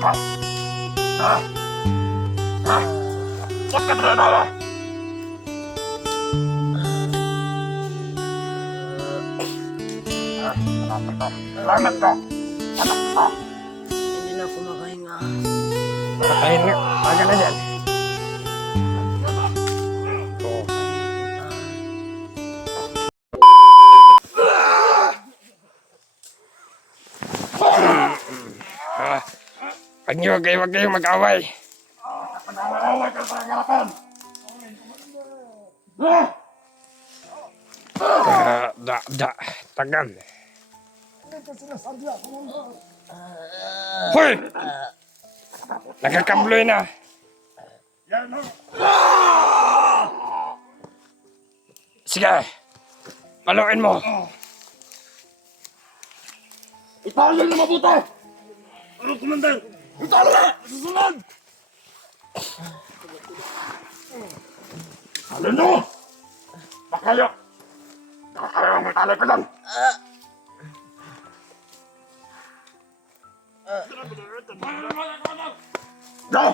Hanggang! Ha? Ha? Ba't ka pinanawa? Salamat ka! Anak ka! Hindi na ako makahinga. Patayin nga. Taga na dyan. Oo. Huwag kayong mag-away. Pinanawa ka sa harapan! Tagan. Hoy! Nagkakabloy na. Yan ho! Sige. Paluin mo. Itayo niyo mabuti! Ano, Commander? Itayo na! Susunod! Alin nyo! Bakayo! Bakayo ang may talay ko lang! Go!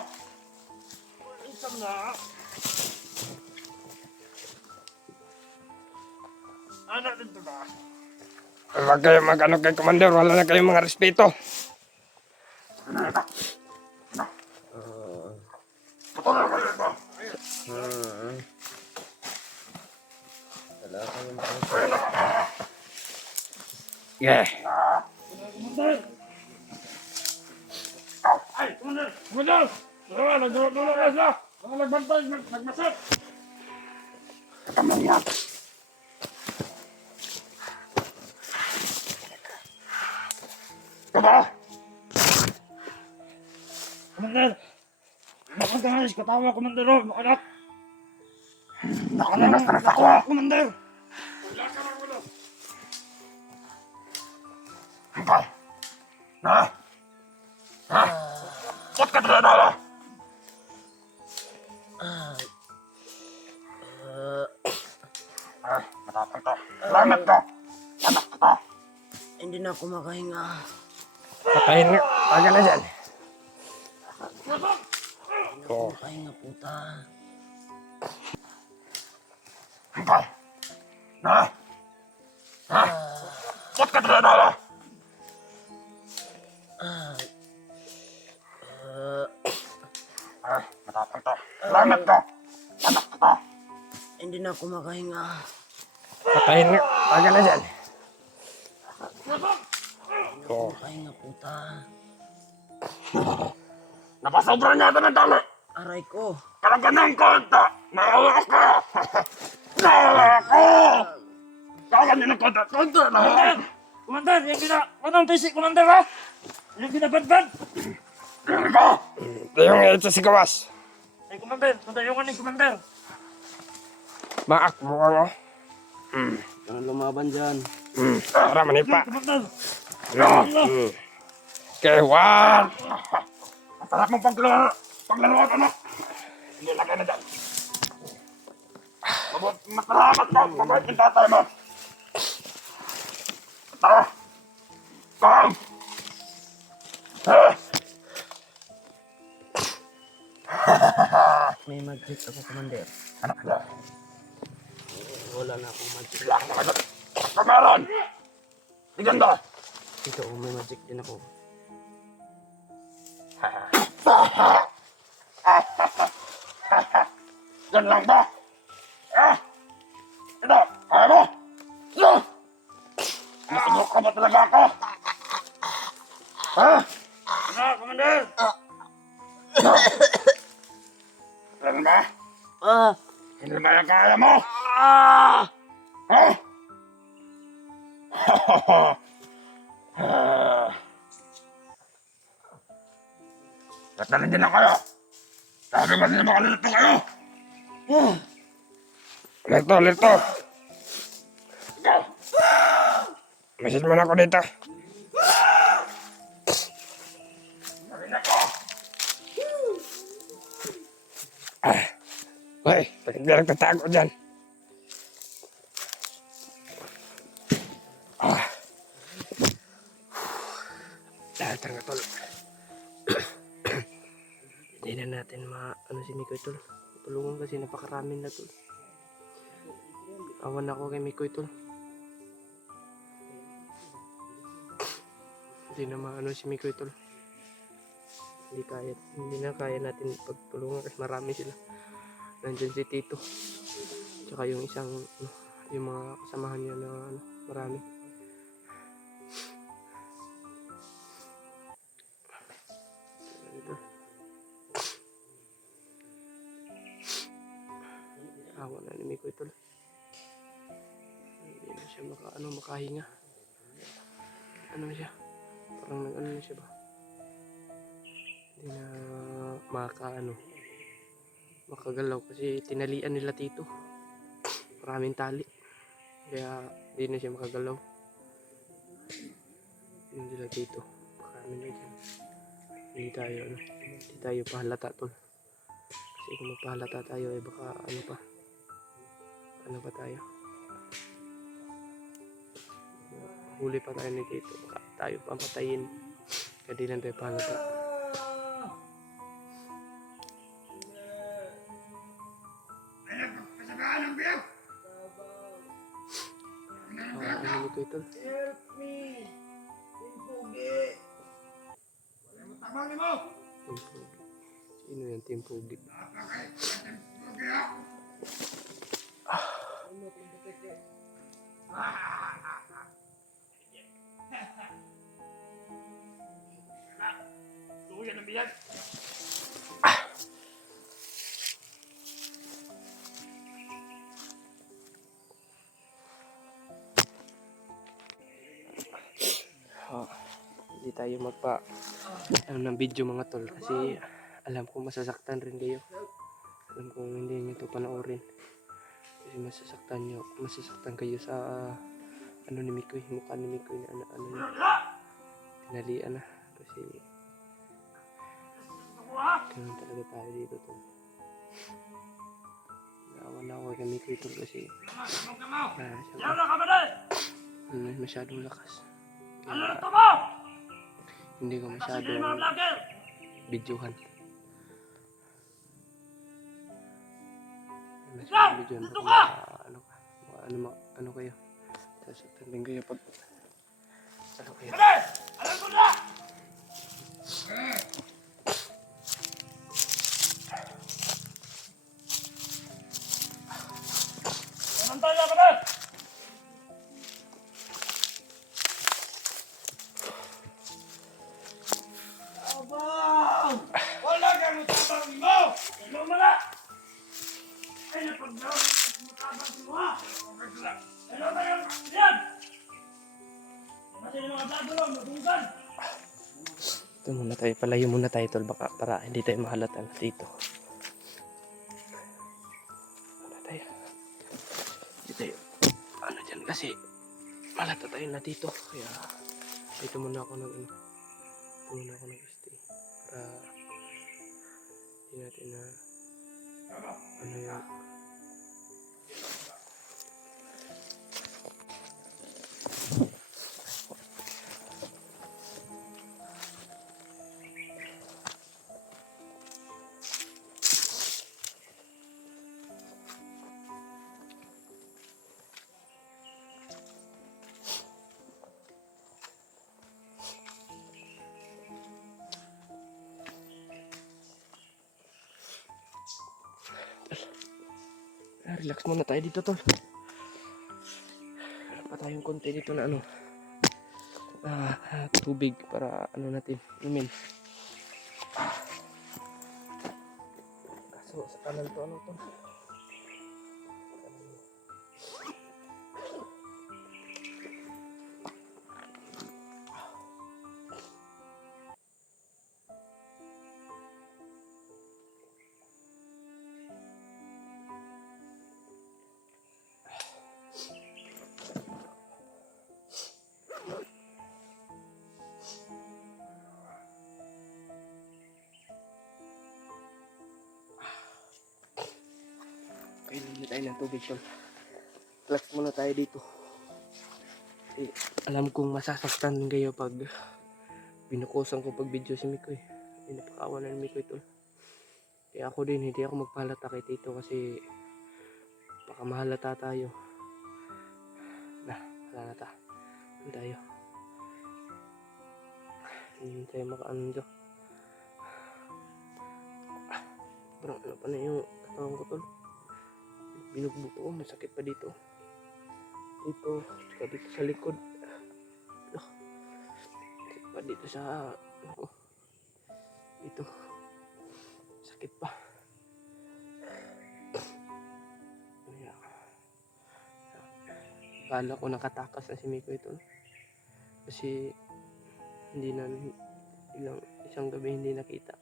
Huwag kayo mag-ano kay Commander. Wala na kayong mga respeto. Patuloy kayo ito! Wala kayong Yeah. Ay! Commander! Commander! Nagdulo ka siya! Mga nagbantay! Nagmasat! Katamang yan! Kaba! Commander! Nakaganis, katawa, Commander, oh, makanak! Nakalinas na sa ako! Commander! Hanggang! Ha? Ha? Ba't ka pinanawa? Ay, matapang to. Salamat ka! Anak ka! Hindi na ako makahinga. Patayin nga. Taga na dyan. Oo. Makahinga, puta. Hanggang! Ha? Ha? Ba't ka pinanawa? Ay, matapang to. Salamat ka! Anak ka! Hindi na ako makahinga. Patayin nga. Taga na dyan. Oo. Makahinga, puta. Napasobra niya ito ng dali! Aray ko. Talaga ng konta! Naawa ako! Naawa ako! Kaya niya ng konta! Konta na! Commander, yung anong basic, Commander, ha? Yung binabadbad! Hindi ka! Ito yung ito si Kawas. Ay, Commander, yung ni Commander! Maak mo ka Ano lumaban dyan? Para manipa. Commander! Okay, one. Ang sarap mong paglaro at ano? Hindi lagay na dyan. Masalamat mo! Mabait yung tatay mo! Tara! Come! May magic ako, Commander. Ano kaya? Wala na akong magic. Wala ka naman! Kameron! Di ganda! Ito, may magic din ako. Yan lang ba? Ito! Kaya mo! Ito! Nasubok ka ba talaga ako? Ha? Ano, Commander? Yan ba? Ah! Hindi ba yan kaya mo? Ah! Ha? Tatalin din na kayo. Sabi ba din makalilito kayo? Lerto. Ikaw! Message mo na ako dito. Narinig ko! Hoy, bakit ka nagtatago dyan? Dahil tanga tol. Hindi na natin ano si Mikoy tol. Tulungan kasi napakarami na tol. Awan ako kay Mikoy tol. Hindi na maano si Mikoy tol. Hindi na kaya natin pagtulungan kasi marami sila. Nandyan si Tito. Tsaka yung isang, yung mga kasamahan niya na marami. Ito. Awa na ni Mikoy tol. Hindi na siya makahinga. Ano siya? Parang nag-ano na siya ba? Hindi na makagalaw kasi tinalian nila Tito. Maraming tali. Kaya hindi na siya makagalaw. Hindi nila Tito. Maraming na dyan. Hindi tayo pahalata tol. Kasi kung magpahalata tayo baka ano pa tayo. Huli pa tayo ni Tito. Baka tayo pampatayin. Kaya di lang tayo pahalata. Ano nito ito? Help me! Timpugi! Wala mo tabang mo! Timpugi. Sino yan Timpugi? Napakay! Timpugi ako! Luyan ang biyan! Hindi tayo ng video mga tol kasi alam kong masasaktan rin kayo. Alam kong hindi nyo ito panoorin kasi masasaktan kayo sa ni Mikoy, mukha ni Mikoy na niya. Tinalian na kasi ganun talaga tayo dito tol. Naawa na ako kay Mikoy tol kasi masyadong lakas. Hindi ko masyadong videohan. Ano kayo? Sasaktan din kayo pag ano kayo? Alam ko na! Samantala ka ba? Abang! Wala kang utabang mo! Ano mo na? Ay, napagdaw ng utabang mo ha? Ano ba yung yan? Kasi yung mga bago lang, matunggan. Ito muna tayo, palayo muna tayo tol baka para hindi tayo mahalata dito. Ano tayo? Hindi tayo dyan kasi malata tayo na dito. Kaya dito muna ako nag-stay para hindi natin yun. Relax muna tayo dito tol. Meron pa tayong konti dito na tubig para natin inumin. Kaso sa kanan to to. Kailangan tayo ng tubig tol. Relax muna tayo dito. Alam kong masasaktan din kayo pag binukusan ko pag video si Mikoy. Pinapakawan na ni Mikoy tol. Kaya ako din, hindi ako magpahalata kay Tito kasi baka mahalata tayo. Wala na ta. Ano tayo? Hindi tayo makaano dito. Parang ano pa na yung katawan ko tol. Binugbog ko, masakit pa dito. Dito, saka dito sa likod. Sakit pa dito sa ano ko. Dito. Sakit pa. Ayan. Akala ko nakatakas na si Mikoy tol. Kasi hindi na isang gabi hindi nakita.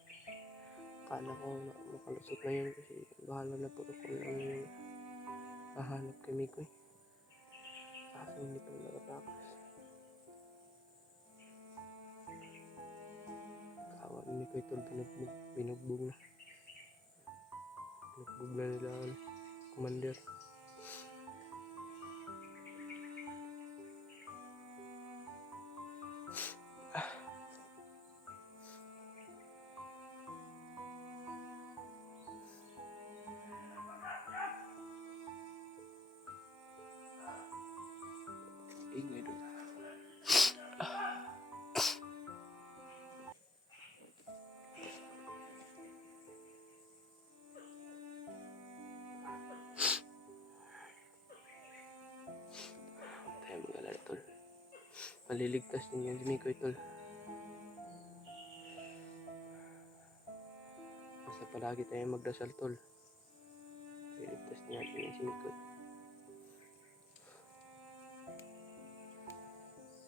Akala ko makalusot na yun kasi bahala na po ako ng hahanap kay Mikoy. Kaso hindi pa nakatakas. Kawa ni Mikoy tol, binugbog na. Binugbog na nila commander. Ingay doon. Tayo mag-alala tol. Maliligtas din yan si Mikoy tol. Basta palagi tayo magdasal tol. Maliligtas din natin yan si Mikoy.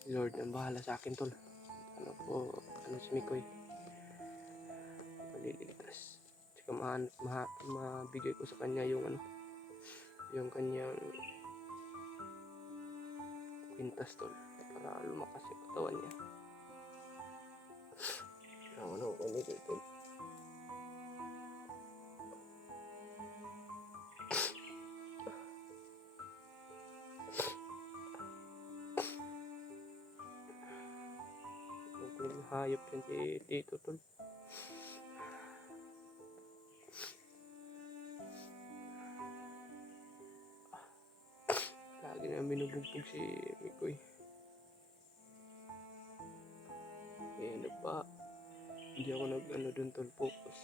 Si Lord ang bahala sa akin tol. Ano si Mikoy. Maliligtas. Tsaka mabigay ko sa kanya yung yung kanyang kwintas tol. Para lumakas yung katawan niya. Ano ko Mikoy tol. Hayop yan si Tito tol. Lagi na binubugbog si Mikoy. Kaya hindi ako nag dun tol, focus.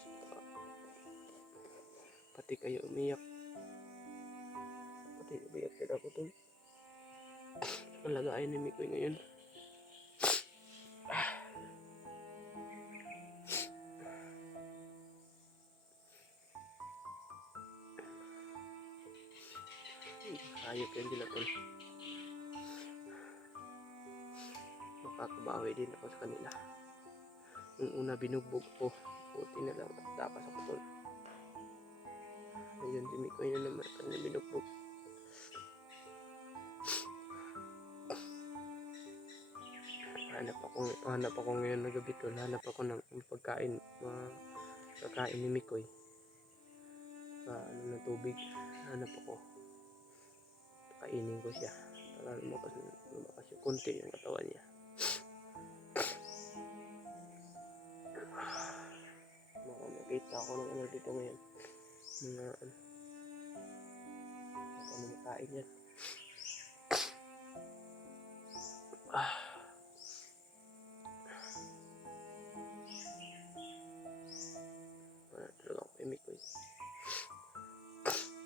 Pati kayo umiyak. Pati umiyak din ako tol. Ang lagayan ni Mikoy ngayon. Hayop yan sila tol. Makakabawi din ako sa kanila. Nung una binugbog ko, buti na lang at takas ako tol. Ngayon si Mikoy na naman kanila binugbog. Hanap ako ngayon na gabi tol. Hanap ako ng pagkain. Kakain ni Mikoy. Ng tubig. Hanap ako. Kainin ko siya para lumakas yung konti yung katawan niya. Nakita ako ng dito ngayon. Mga makain yan. Wala talaga ako kay Mikoy.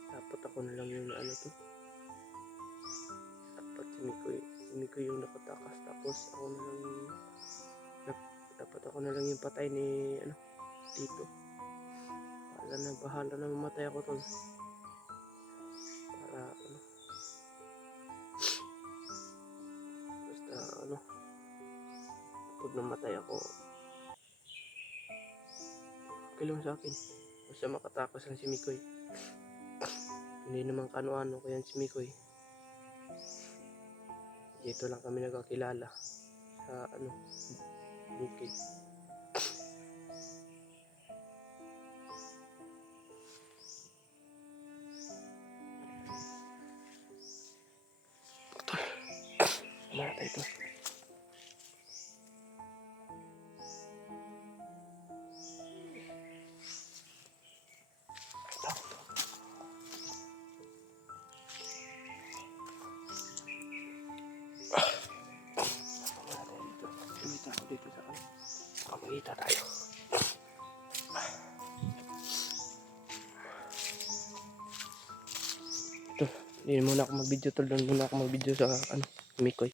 Dapat ako na lang yung to. Dapat si Mikoy yung nakatakas, tapos ako na lang dapat ako na lang yung patay ni Tito. Bahala na mamatay ako tol. Para basta pag namatay ako, okay lang sa akin. Basta makatakas lang si Mikoy. Hindi naman kano-ano ko yan si Mikoy. Dito lang kami nagkakilala sa bukid. Tol, mata ito. tumita ako dito sa ano. Baka makita tayo. Ito, hindi muna ako mag-video tol. Doon muna ako mag-video sa ano, Mikoy.